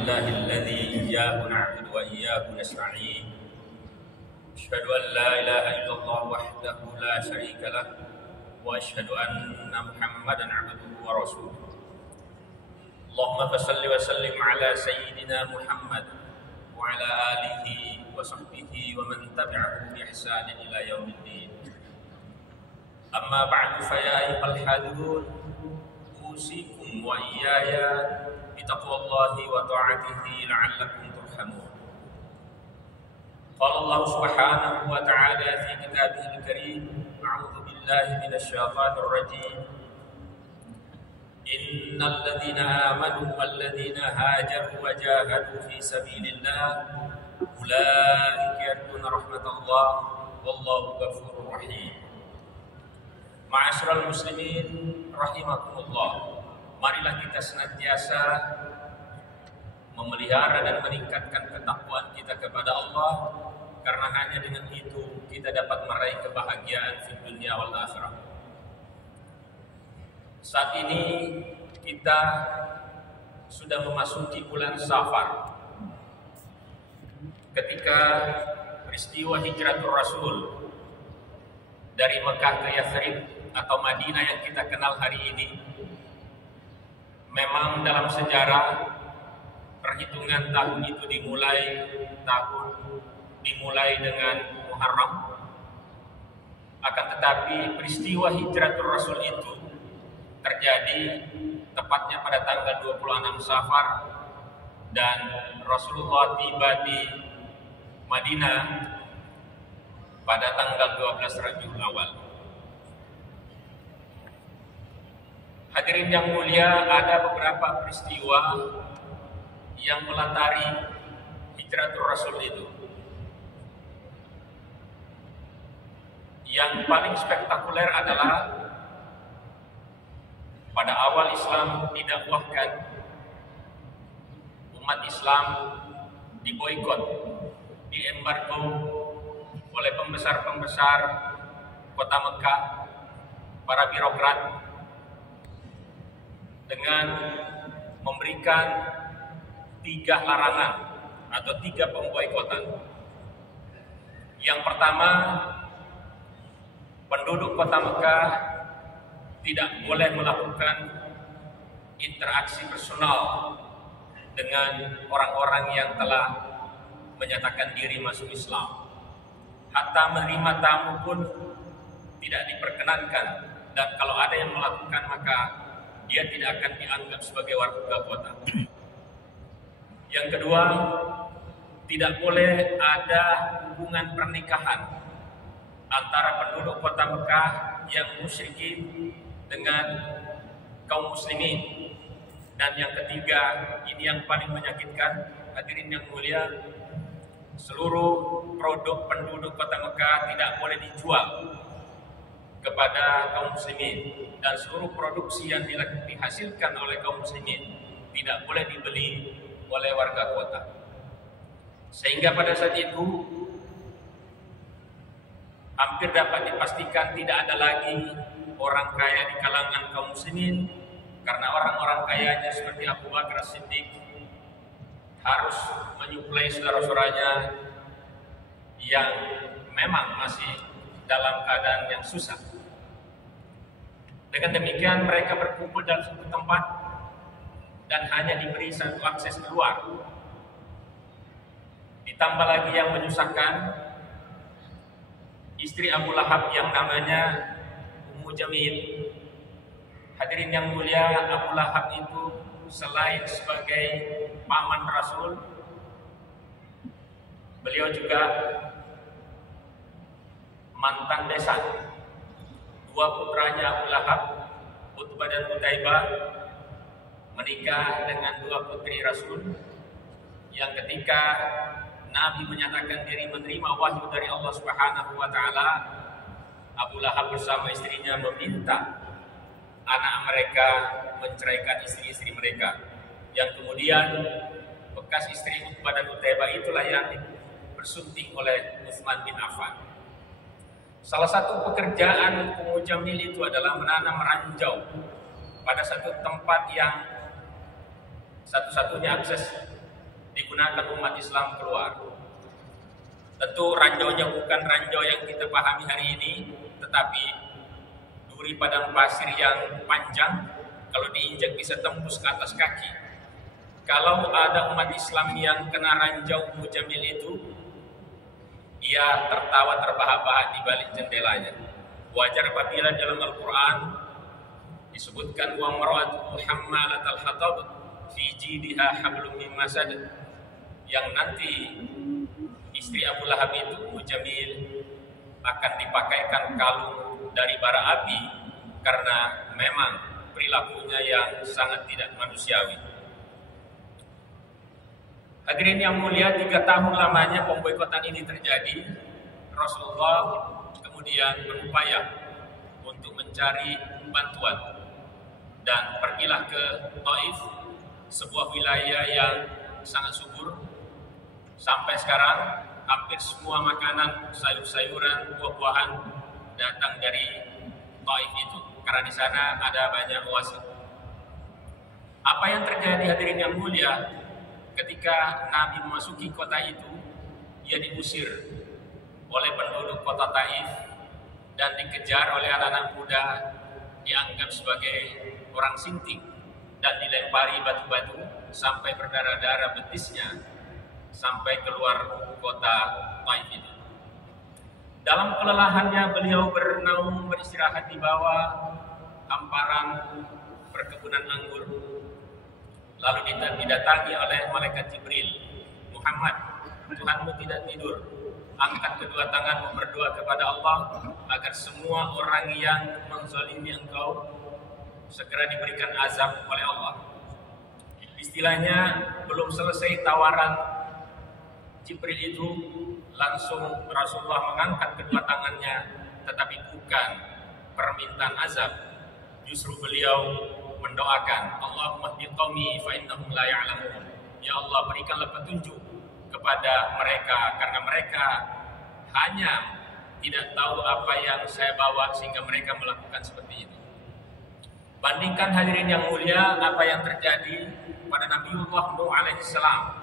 لله الذي إياه نعبد وإياه نستعين أشهد أن لا إله إلا الله وحده لا شريك له وأشهد أن محمدا عبده ورسوله اللهم فصل وسلم على سيدنا محمد وعلى آله وصحبه ومن تبعه بإحسان إلى يوم الدين أما بعد فيا أيها الحاضرون أوصيكم وإياي بتقوى الله وطاعته لعلكم ترحمون قال الله سبحانه وتعالى في كتابه الكريم أعوذ بالله من الشيطان الرجيم إن الذين آمنوا والذين هاجروا وجاهدوا في سبيل الله أولئك يرجون رحمة الله والله غفور رحيم. Ma'asyiral muslimin rahimakumullah, marilah kita senantiasa memelihara dan meningkatkan ketakwaan kita kepada Allah, karena hanya dengan itu kita dapat meraih kebahagiaan di dunia wal akhirah. Saat ini kita sudah memasuki bulan Safar, ketika peristiwa hijratul Rasul dari Mekah ke Yathrib atau Madinah yang kita kenal hari ini. Memang dalam sejarah perhitungan tahun itu dimulai dengan Muharram. Akan tetapi peristiwa hijratul Rasul itu terjadi tepatnya pada tanggal 26 Safar, dan Rasulullah tiba di Madinah pada tanggal 12 Rabiul Awal. Hadirin yang mulia, ada beberapa peristiwa yang melatari hijratul Rasul itu. Yang paling spektakuler adalah pada awal Islam didakwahkan, umat Islam diboikot, diembargo oleh pembesar-pembesar kota Mekah, para birokrat, dengan memberikan 3 larangan atau 3 pemboikotan. Yang pertama, penduduk kota Mekah tidak boleh melakukan interaksi personal dengan orang-orang yang telah menyatakan diri masuk Islam. Hatta menerima tamu pun tidak diperkenankan, dan kalau ada yang melakukan maka dia tidak akan dianggap sebagai warga kota. Yang kedua, tidak boleh ada hubungan pernikahan antara penduduk kota Mekah yang musyrikin dengan kaum muslimin. Dan yang ketiga, ini yang paling menyakitkan, hadirin yang mulia, seluruh produk penduduk kota Mekah tidak boleh dijual kepada kaum muslimin, dan seluruh produksi yang dihasilkan oleh kaum muslimin tidak boleh dibeli oleh warga kota. Sehingga pada saat itu hampir dapat dipastikan tidak ada lagi orang kaya di kalangan kaum muslimin, karena orang-orang kayanya seperti Abu Bakar As-Siddiq harus menyuplai saudara-saudaranya yang memang masih dalam keadaan yang susah. Dengan demikian mereka berkumpul dalam satu tempat dan hanya diberi satu akses keluar. Ditambah lagi yang menyusahkan, istri Abu Lahab yang namanya Ummu Jamil. Hadirin yang mulia, Abu Lahab itu selain sebagai paman Rasul, beliau juga mantan besan. 2 putranya Abu Lahab, Utbah dan Utaibah, menikah dengan 2 putri Rasul, yang ketika Nabi menyatakan diri menerima wahyu dari Allah Subhanahu wa taala, Abu Lahab bersama istrinya meminta anak mereka menceraikan istri-istri mereka, yang kemudian bekas istri Utbah dan Utaibah itulah yang bersunting oleh Utsman bin Affan. Salah satu pekerjaan Ummu Jamil itu adalah menanam ranjau pada satu tempat yang satu-satunya akses digunakan umat Islam keluar. Tentu ranjaunya bukan ranjau yang kita pahami hari ini, tetapi duri padang pasir yang panjang, kalau diinjak bisa tembus ke atas kaki. Kalau ada umat Islam yang kena ranjau Mujamil itu, ia tertawa terbahak-bahak di balik jendelanya. Wajar apabila dalam Al-Quran disebutkan wa mar'atu hammalatal hatab fi jidha hablum min masad, yang nanti istri Abu Lahab itu Mujamil akan dipakaikan kalung dari bara api karena memang perilakunya yang sangat tidak manusiawi. Hadirin yang mulia, 3 tahun lamanya pemboikotan ini terjadi. Rasulullah kemudian berupaya untuk mencari bantuan dan pergilah ke Taif, sebuah wilayah yang sangat subur. Sampai sekarang hampir semua makanan, sayur-sayuran, buah-buahan datang dari Taif itu, karena di sana ada banyak oase. Apa yang terjadi hadirin yang mulia, ketika Nabi memasuki kota itu, ia diusir oleh penduduk kota Taif dan dikejar oleh anak-anak muda, dianggap sebagai orang sinting dan dilempari batu-batu sampai berdarah-darah betisnya sampai keluar kota Taif itu. Dalam kelelahannya beliau bernaung beristirahat di bawah hamparan perkebunan anggur. Lalu didatangi oleh malaikat Jibril. Muhammad, Tuhanmu tidak tidur. Angkat kedua tanganmu, berdoa kepada Allah agar semua orang yang menzalimi engkau segera diberikan azab oleh Allah. Istilahnya, belum selesai tawaran Jibril itu, langsung Rasulullah mengangkat kedua tangannya, tetapi bukan permintaan azab. Justru beliau mendoakan, Allahumma hdi qaumi fa innahum la ya'lamun. Ya Allah, berikanlah petunjuk kepada mereka karena mereka hanya tidak tahu apa yang saya bawa sehingga mereka melakukan seperti itu. Bandingkan hadirin yang mulia apa yang terjadi pada Nabiullah Nuh alaihissalam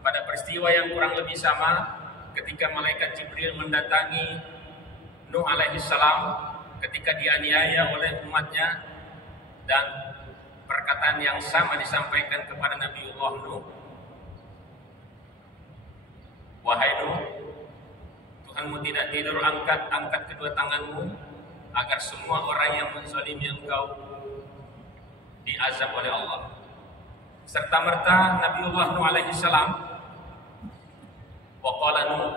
pada peristiwa yang kurang lebih sama ketika malaikat Jibril mendatangi Nuh alaihissalam ketika dianiaya oleh umatnya, dan perkataan yang sama disampaikan kepada Nabiullah Nuh. Wahai Nuh, Tuhanmu tidak tidur, angkat kedua tanganmu agar semua orang yang menzalimi engkau diazab oleh Allah. Serta merta Nabiullah Nuh alaihi salam, wa qala Nuh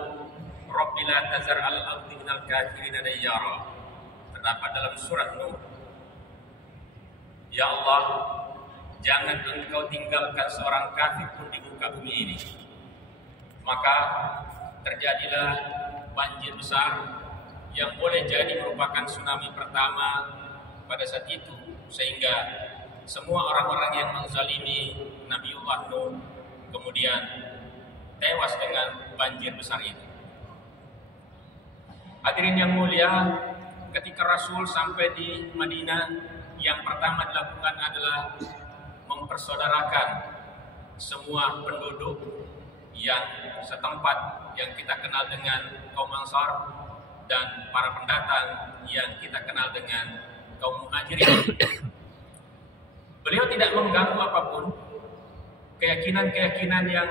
rabbi la tazar al-ardi minal kafirin dayyara, terdapat dalam surat Nuh, ya Allah, jangan engkau tinggalkan seorang kafir pun di muka bumi ini. Maka terjadilah banjir besar yang boleh jadi merupakan tsunami pertama pada saat itu, sehingga semua orang-orang yang menzalimi Nabiullah Nuh kemudian tewas dengan banjir besar itu. Hadirin yang mulia, ketika Rasul sampai di Madinah, yang pertama dilakukan adalah mempersaudarakan semua penduduk yang setempat yang kita kenal dengan kaum Ansar dan para pendatang yang kita kenal dengan kaum Muhajirin. Beliau tidak mengganggu apapun, keyakinan-keyakinan yang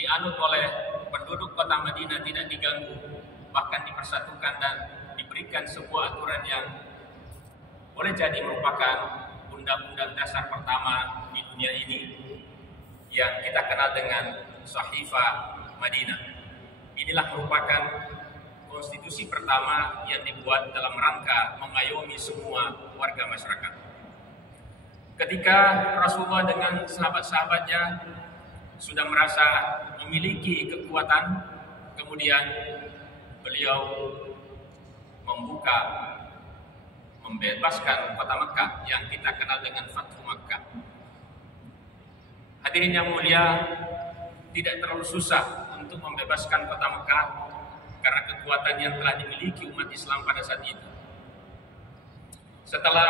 dianut oleh penduduk kota Madinah tidak diganggu, bahkan dipersatukan dan diberikan sebuah aturan yang boleh jadi merupakan undang-undang dasar pertama di dunia ini yang kita kenal dengan Sahifah Madinah. Inilah merupakan konstitusi pertama yang dibuat dalam rangka mengayomi semua warga masyarakat. Ketika Rasulullah dengan sahabat-sahabatnya sudah merasa memiliki kekuatan, kemudian beliau membebaskan kota Mekah yang kita kenal dengan Fathu Makkah. Hadirin yang mulia, tidak terlalu susah untuk membebaskan kota Mekah karena kekuatan yang telah dimiliki umat Islam pada saat itu. Setelah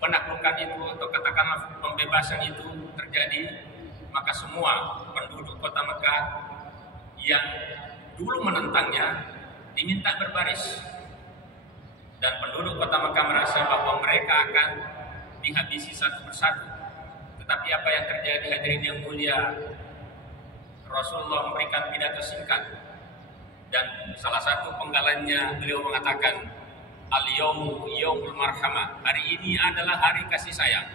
penaklukan itu atau katakanlah pembebasan itu terjadi, maka maka semua penduduk kota Mekah yang dulu menentangnya diminta berbaris, dan penduduk kota Mekah merasa bahwa mereka akan dihabisi satu persatu. Tetapi apa yang terjadi, hadirin yang mulia? Rasulullah memberikan pidato singkat, dan salah satu penggalannya beliau mengatakan, al-yawmu yawmul marhamah, hari ini adalah hari kasih sayang.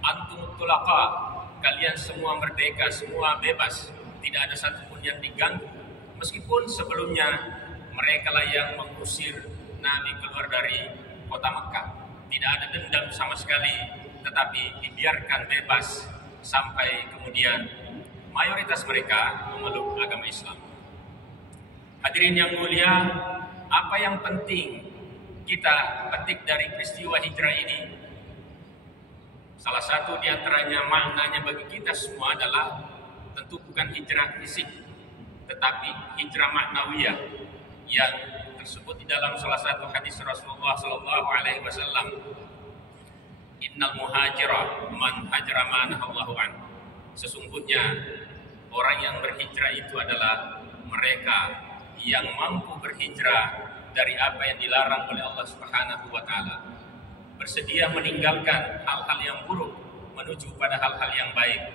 Antum tulaqa, kalian semua merdeka, semua bebas, tidak ada satupun yang diganggu. Meskipun sebelumnya mereka lah yang mengusir Nabi keluar dari kota Mekah, tidak ada dendam sama sekali, tetapi dibiarkan bebas sampai kemudian mayoritas mereka memeluk agama Islam. Hadirin yang mulia, apa yang penting kita petik dari peristiwa hijrah ini? Salah satu di antaranya maknanya bagi kita semua adalah tentu bukan hijrah fisik, tetapi hijrah maknawiyah yang tersebut di dalam salah satu hadis Rasulullah sallallahu alaihi wasallam. Innal muhajira man hajra ma nahallahu an. Sesungguhnya orang yang berhijrah itu adalah mereka yang mampu berhijrah dari apa yang dilarang oleh Allah Subhanahu wa taala. Bersedia meninggalkan hal-hal yang buruk menuju pada hal-hal yang baik.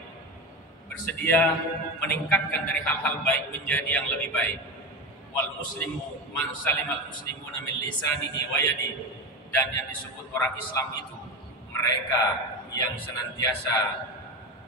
Bersedia meningkatkan dari hal-hal baik menjadi yang lebih baik. Wal muslimu man salimal muslimuna min lisanihi wa yadihi. Dan yang disebut orang Islam itu mereka yang senantiasa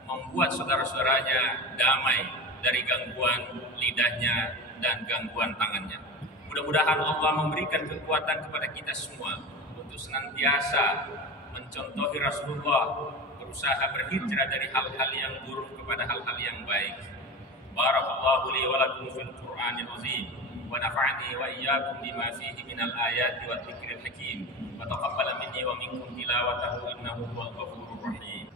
membuat saudara-saudaranya damai dari gangguan lidahnya dan gangguan tangannya. Mudah-mudahan Allah memberikan kekuatan kepada kita semua untuk senantiasa mencontohi Rasulullah, berusaha berhijrah dari hal-hal yang buruk kepada hal-hal yang baik. Barakallahu li wa lakum fil Qur'anil azim wa nafa'ani wa iyyakum bima fihi minal ayati wa dzikril hakim wa taqabbala minni wa minkum tilawatahu innahu huwal ghafurur rahim.